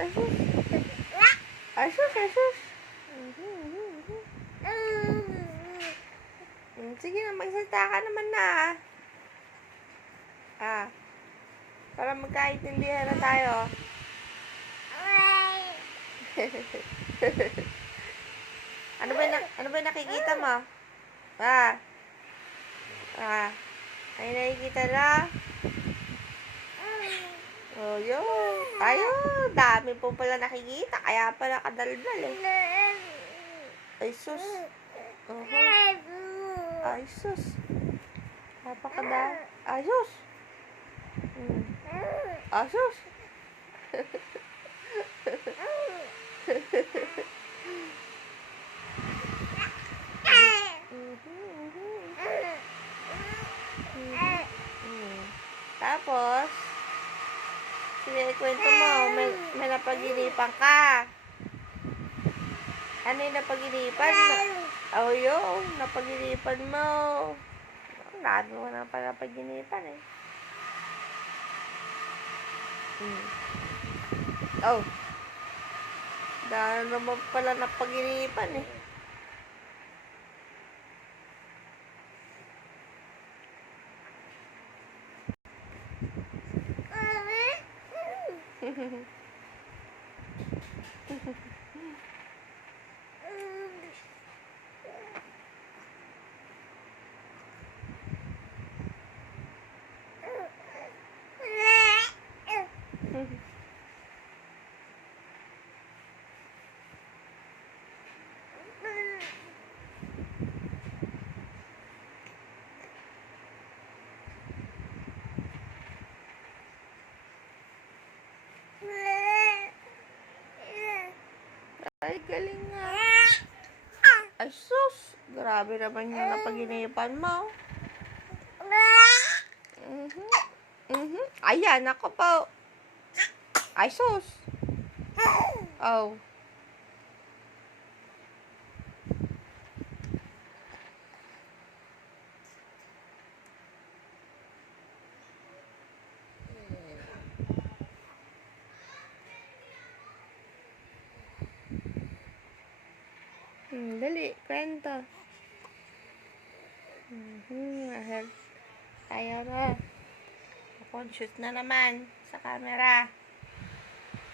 Ay, sus. Ay, sus, ay, sus. Sige na, magsalita ka naman na. Para magkaintindihan na tayo. Ano ba nakikita mo? Ay nakikita na? Oh, yun. Ayun, dami po pala nakikita. Kaya pala kadaldal eh. Ay, sus. Ay, sus. Napakada. Ay, sus. Ay, sus. Tapos, sige, kwento mo, may napaginipan ka. Ano yung napaginipan mo? Oh, yung napaginipan mo. Lalo mo na pala napaginipan eh. Oh, dahil naman pala napaginipan eh. Ay, galing nga. Ay, sus. Grabe naman yung napaginipan mo. Ayan, ako po. Ay, sus. Oh. Dali, kwento. Ayaw na. Conscious na naman sa camera.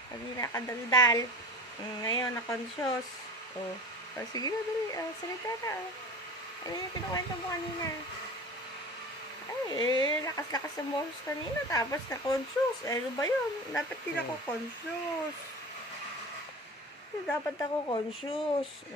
Pagi nakadaldal. Ngayon, na-conscious. Oh, sige na, dali. Salita na. Ano yung kinukwento mo kanina? Ay, lakas-lakas ng boses kanina. Tapos na-conscious. Ano ba yun? Dapat din ako conscious. Dapat ako conscious.